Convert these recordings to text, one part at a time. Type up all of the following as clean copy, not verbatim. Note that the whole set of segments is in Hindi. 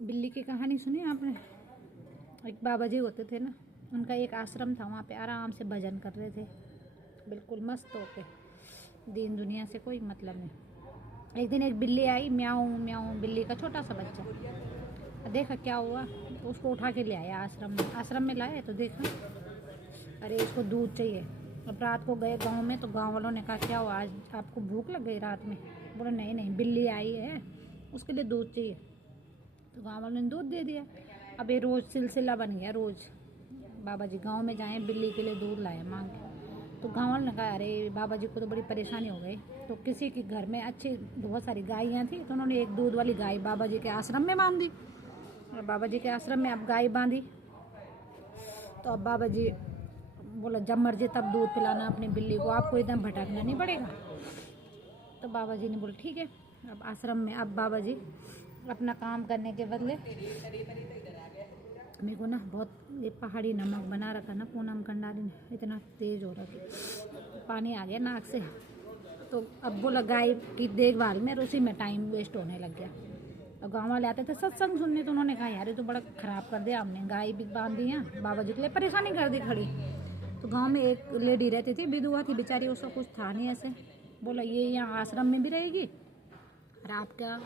बिल्ली की कहानी सुनी आपने? एक बाबा जी होते थे ना, उनका एक आश्रम था, वहाँ पे आराम से भजन कर रहे थे, बिल्कुल मस्त होके, दीन दुनिया से कोई मतलब नहीं। एक दिन एक बिल्ली आई, म्याऊं म्याऊं, बिल्ली का छोटा सा बच्चा। देखा क्या हुआ, तो उसको उठा के ले आया आश्रम में। आश्रम में लाए तो देखा, अरे इसको दूध चाहिए। अब रात को गए गांव में, तो गांव वालों ने कहा क्या हुआ, आज आपको भूख लग गई रात में? बोला नहीं नहीं, बिल्ली आई है, उसके लिए दूध चाहिए। तो गांव वालों ने दूध दे दिया। अब ये रोज़ सिलसिला बन गया, रोज़ बाबा जी गांव में जाएं, बिल्ली के लिए दूध लाए मांग के। तो गांव वालों ने कहा अरे बाबा जी को तो बड़ी परेशानी हो गई। तो किसी के घर में अच्छी बहुत सारी गायें थी, तो उन्होंने एक दूध वाली गाय बाबा जी के आश्रम में बांध दी। और बाबा जी के आश्रम में अब गाय बांधी, तो अब बाबा जी बोला जब मर्जी तब दूध पिलाना अपनी बिल्ली को, आपको एकदम भटकना नहीं पड़ेगा। तो बाबा जी ने बोला ठीक है। अब आश्रम में अब बाबा जी अपना काम करने के बदले, मेरे को ना बहुत ये पहाड़ी नमक बना रखा ना पूनम कंडारी ने, इतना तेज़ हो रहा कि पानी आ गया नाक से। तो अब बोला गाय की देखभाल में, उसी में टाइम वेस्ट होने लग गया। और गाँव वाले आते थे सत्संग सुनने, तो उन्होंने कहा यार ये तो बड़ा ख़राब कर दिया हमने, गाय भी बांध दी हैं, बाबा जी के लिए परेशानी कर दी खड़ी। तो गांव में एक लेडी रहती थी, विधवा थी बेचारी, उसका कुछ था नहीं ऐसे। बोला ये यहाँ आश्रम में भी रहेगी और आपका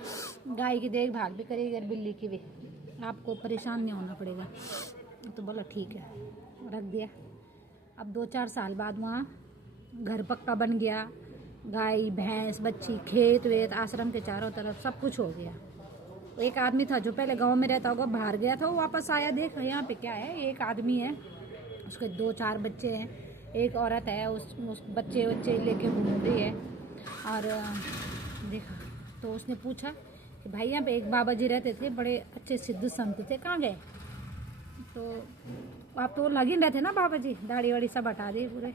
गाय की देखभाल भी करेगी और बिल्ली की भी, आपको परेशान नहीं होना पड़ेगा। तो बोला ठीक है, रख दिया। अब 2-4 साल बाद वहाँ घर पक्का बन गया, गाय भैंस बच्ची, खेत वेत, आश्रम के चारों तरफ सब कुछ हो गया। एक आदमी था जो पहले गांव में रहता होगा, बाहर गया था, वो वापस आया, देखा यहाँ पे क्या है, एक आदमी है, उसके 2-4 बच्चे हैं, एक औरत है, उस बच्चे लेके घूम रही है। और देखा तो उसने पूछा कि भाई यहाँ पे एक बाबा जी रहते थे, बड़े अच्छे सिद्ध संत थे, कहाँ गए? तो आप तो लगे रहते ना बाबा जी, दाढ़ी वाड़ी सब हटा दिए पूरे।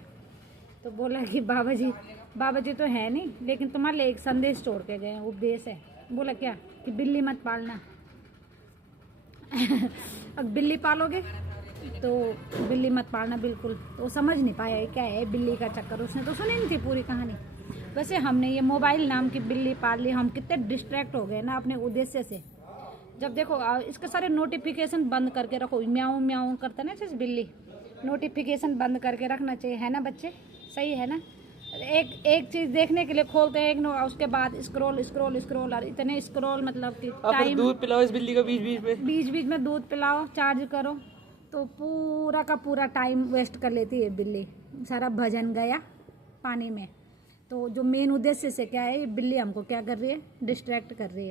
तो बोला कि बाबा जी तो है नहीं, लेकिन तुम्हारे लिए एक संदेश छोड़ के गए, उपदेश है। बोला क्या? कि बिल्ली मत पालना। अब बिल्ली पालोगे तो बिल्ली मत पालना बिल्कुल। तो वो समझ नहीं पाया ये क्या है बिल्ली का चक्कर, उसने तो सुनी नहीं थी पूरी कहानी। वैसे हमने ये मोबाइल नाम की बिल्ली पाल ली, हम कितने डिस्ट्रैक्ट हो गए ना अपने उद्देश्य से। जब देखो इसके सारे नोटिफिकेशन बंद करके रखो, म्याऊं म्याऊं करता ना जैसे बिल्ली, नोटिफिकेशन बंद करके रखना चाहिए, है ना बच्चे? सही है ना? एक चीज देखने के लिए खोलते हैं, उसके बाद स्क्रॉल स्क्रॉल स्क्रॉल, और इतने स्क्रॉल मतलब कि टाइम। दूध पिलाओ इस बिल्ली को बीच बीच में दूध पिलाओ, चार्ज करो, तो पूरा का पूरा टाइम वेस्ट कर लेती है बिल्ली, सारा भजन गया पानी में। तो जो मेन उद्देश्य से क्या है, बिल्ली हमको क्या कर रही है, डिस्ट्रैक्ट कर रही है।